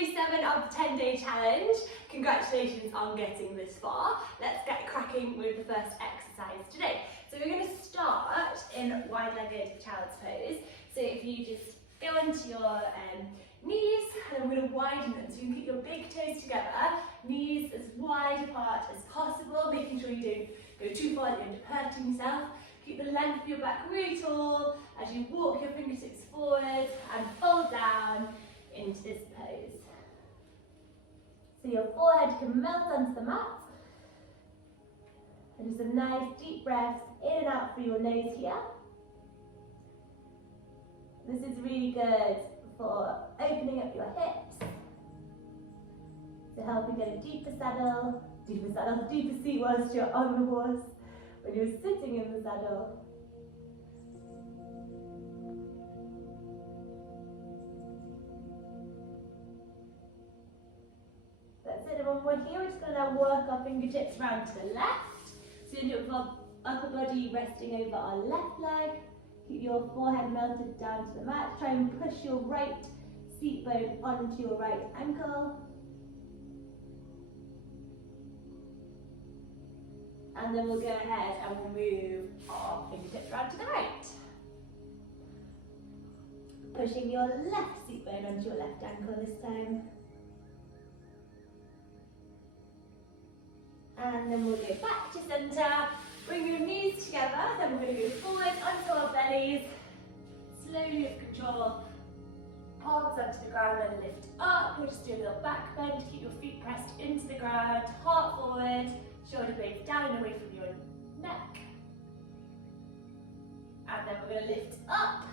day 7 of the 10-day challenge. Congratulations on getting this far. Let's get cracking with the first exercise today. So we're going to start in wide-legged child's pose. So if you just go onto your knees, and I'm going to widen them so you can keep your big toes together, knees as wide apart as possible, making sure you don't go too far that you end up hurting yourself. Keep the length of your back really tall as you walk your fingertips forward and fold down into this pose. So your forehead can melt onto the mat. And just some nice deep breaths in and out through your nose here. This is really good for opening up your hips, to help you get a deeper seat whilst you're on the horse, when you're sitting in the saddle. That's it, and one more here. We're just going to now work our fingertips round to the left. So you end up with our upper body resting over our left leg. Keep your forehead melted down to the mat. Try and push your right seat bone onto your right ankle. And then we'll go ahead and we'll move our fingertips round to the right. Pushing your left seat bone onto your left ankle this time. And then we'll go back to centre. Bring your knees together, then we're going to go forward onto our bellies. Slowly with control, palms onto the ground and lift up. We'll just do a little back bend, keep your feet pressed into the ground, heart forward, shoulder blades down away from your neck. And then we're going to lift up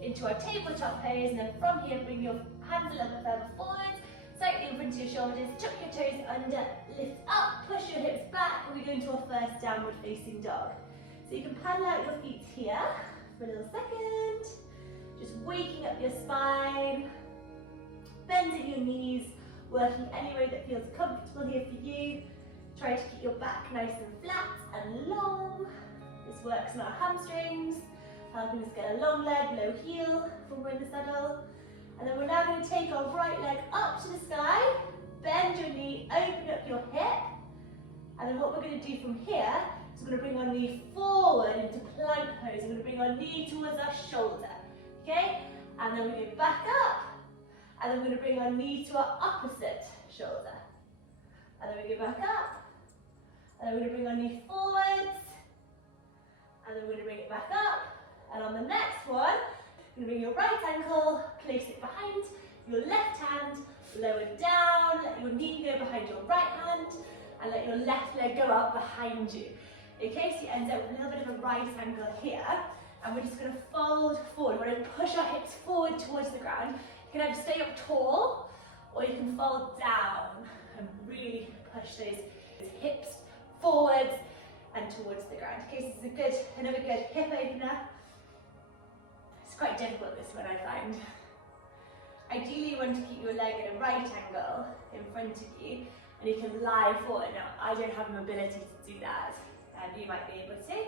into our tabletop pose, and then from here bring your hands a little bit further forward, slightly in front of your shoulders, tuck your toes under, lift up, push your hips back, and we go into our first downward facing dog. So you can paddle out your feet here for a little second, just waking up your spine, bending your knees, working any way that feels comfortable here for you. Try to keep your back nice and flat and long. This works on our hamstrings, helping us get a long leg, low heel when we're in the saddle. And then we're now going to take our right leg up to the sky, bend your knee, open up your hip. And then what we're going to do from here is we're going to bring our knee forward into plank pose. We're going to bring our knee towards our shoulder, okay? And then we go back up, and then we're going to bring our knee to our opposite shoulder. And then we go back up, and then we're going to bring our knee forwards, and then we're going to bring it back up. And on the next one, you're going to bring your right ankle, place it behind your left hand, lower down, let your knee go behind your right hand, and let your left leg go out behind you. Okay, so you end up with a little bit of a right angle here, and we're just going to fold forward. We're going to push our hips forward towards the ground. You can either stay up tall, or you can fold down and really push those hips forwards and towards the ground. Okay, so this is another good hip opener. It's quite difficult, this one, I find. Ideally, you want to keep your leg at a right angle in front of you, and you can lie forward. Now, I don't have the mobility to do that, and you might be able to.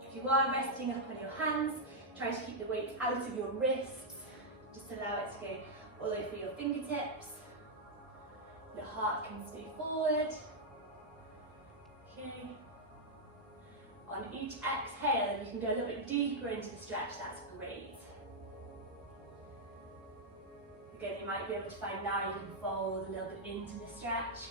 If you are resting up on your hands, try to keep the weight out of your wrists. Just allow it to go all the way through your fingertips. Your heart can stay forward. Okay. On each exhale, you can go a little bit deeper into the stretch. That's great. Again, you might be able to find now you can fold a little bit into the stretch.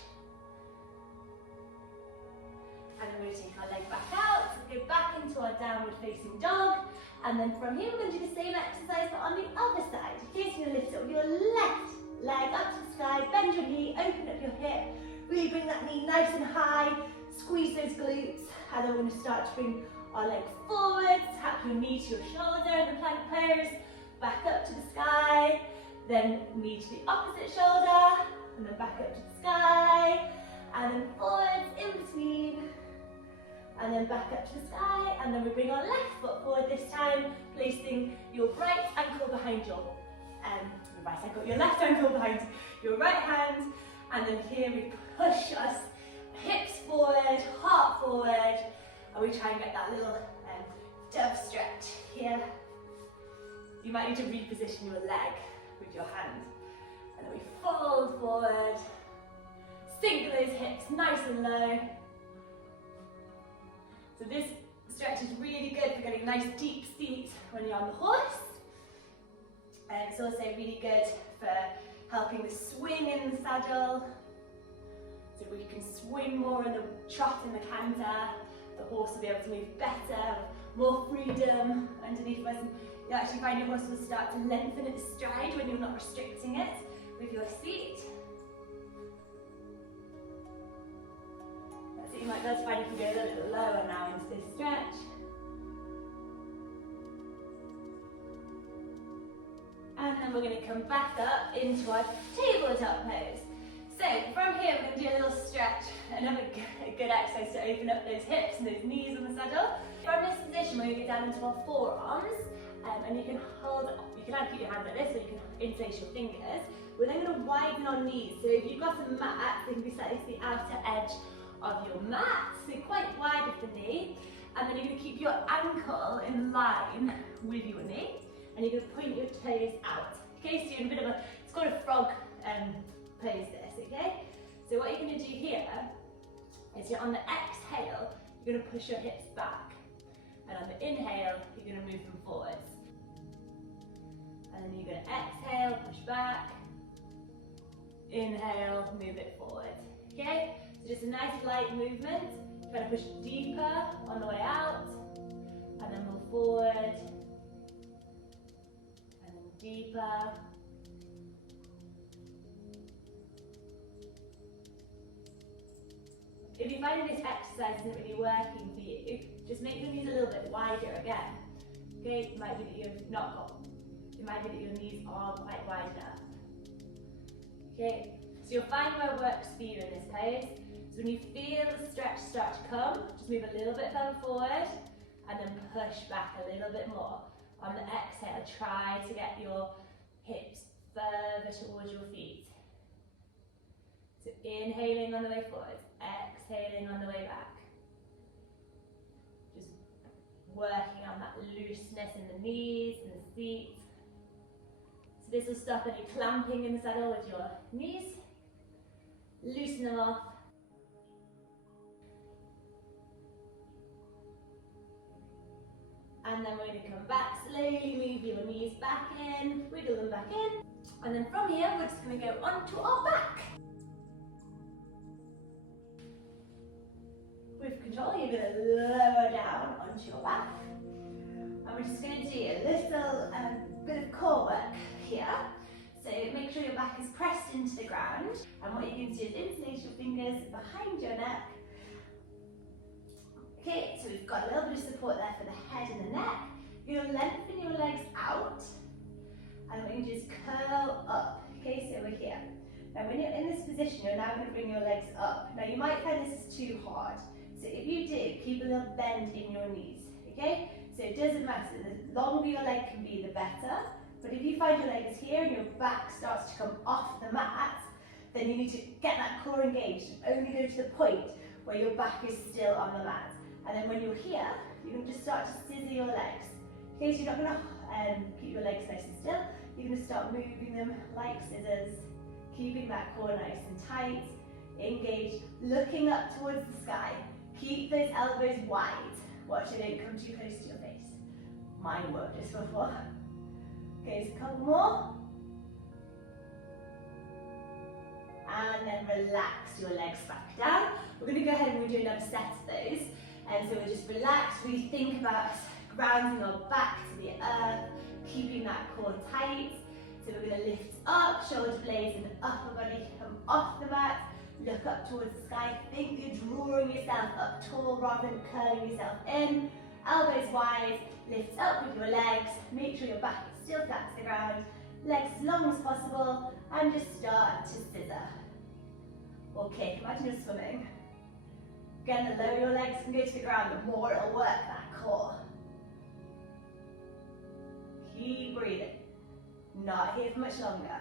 And then we're going to take our leg back out, so go back into our downward facing dog. And then from here, we're going to do the same exercise, but on the other side. Okay, so you're going to lift up your left leg up to the sky, bend your knee, open up your hip, really bring that knee nice and high, squeeze those glutes, and then we're going to start to bring our leg forward, tap your knee to your shoulder in the plank pose, back up to the sky, then knee to the opposite shoulder, and then back up to the sky, and then forwards in between, and then back up to the sky, and then we bring our left foot forward this time, placing your right ankle behind your left ankle behind your right hand, and then here we push us hips forward, heart forward, and we try and get that little dove stretch here. You might need to reposition your leg with your hand. And then we fold forward, sink those hips nice and low. So this stretch is really good for getting a nice deep seat when you're on the horse. And it's also really good for helping the swing in the saddle. So we can swing more in the trot and the canter. The horse will be able to move better, more freedom underneath us. You actually find your horse will start to lengthen its stride when you're not restricting it with your seat. That's it, you might be able to find you can go a little lower now into this stretch. And then we're going to come back up into our tabletop pose. So from here we're going to do a little stretch, another good exercise to open up those hips and those knees on the saddle. From this position we're going to go down into our forearms, and you can either keep your hands like this or you can interlace your fingers. We're then going to widen our knees, so if you've got a mat, they can be slightly to the outer edge of your mat, so quite wide of the knee, and then you're going to keep your ankle in line with your knee, and you're going to point your toes out. Okay, so you're in a bit of it's called a frog pose this, okay? So what you're going to do here is on the exhale, you're going to push your hips back, and on the inhale, you're going to move them forwards. And then you're going to exhale, push back, inhale, move it forward, okay? So just a nice light movement, kind of push deeper on the way out, and then move forward, and then deeper. If you find this exercise isn't really working for you, just make your knees a little bit wider again. Okay, it might be that you've not got, it might be that your knees aren't quite wide enough. Okay, so you'll find what works for you in this pose. So when you feel the stretch start to come, just move a little bit further forward and then push back a little bit more. On the exhale, try to get your hips further towards your feet. So inhaling on the way forward, exhaling on the way back. Just working on that looseness in the knees and the seat. So this will stop any clamping in the saddle with your knees. Loosen them off. And then we're going to come back slowly, move your knees back in, wiggle them back in. And then from here, we're just going to go onto our back. With control, you're going to lower down onto your back. And we're just going to do a little bit of core work here. So make sure your back is pressed into the ground. And what you can do is interlace your fingers behind your neck. Okay, so we've got a little bit of support there for the head and the neck. You're going to lengthen your legs out. And we're going to just curl up. Okay, so we're here. Now when you're in this position, you're now going to bring your legs up. Now you might find this is too hard. So if you do, keep a little bend in your knees, okay? So it doesn't matter, the longer your leg can be, the better. But if you find your leg is here and your back starts to come off the mat, then you need to get that core engaged and only go to the point where your back is still on the mat. And then when you're here, you can just start to scissor your legs. Okay, so you're not gonna keep your legs nice and still. You're gonna start moving them like scissors, keeping that core nice and tight, engaged, looking up towards the sky. Keep those elbows wide. Watch they don't come too close to your face. Mine worked this before. Okay, so a couple more. And then relax your legs back down. We're going to go ahead and we'll do another set of those. And so we'll just relax. We think about grounding our back to the earth, keeping that core tight. So we're going to lift up, shoulder blades and upper body come off the mat. Look up towards the sky. Think you're drawing yourself up tall rather than curling yourself in. Elbows wide, lift up with your legs. Make sure your back is still flat to the ground. Legs as long as possible and just start to scissor. Or kick. Imagine you're swimming. Again, the lower your legs can go to the ground, the more it'll work that core. Keep breathing. Not here for much longer.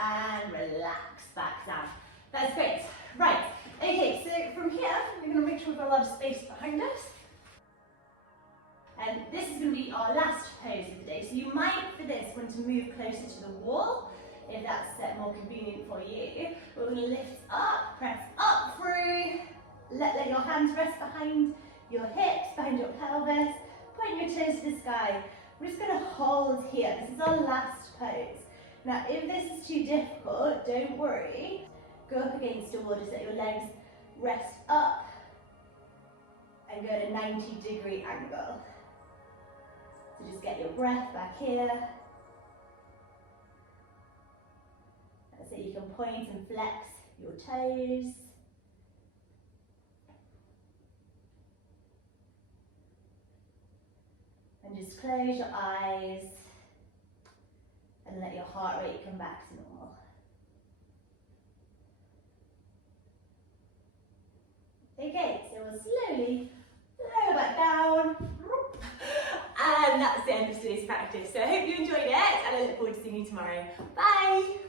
And relax back down. That's great. Right, okay, so from here, we're going to make sure we've got a lot of space behind us. And this is going to be our last pose of the day. So you might, for this, want to move closer to the wall, if that's more convenient for you. We're going to lift up, press up through, let your hands rest behind your hips, behind your pelvis, point your toes to the sky. We're just going to hold here. This is our last pose. Now, if this is too difficult, don't worry. Go up against the wall, just let your legs rest up and go at a 90-degree angle. So just get your breath back here. So you can point and flex your toes. And just close your eyes and let your heart rate come back to normal. Okay, so we'll slowly lower back down. And that's the end of today's practice. So I hope you enjoyed it and I look forward to seeing you tomorrow. Bye!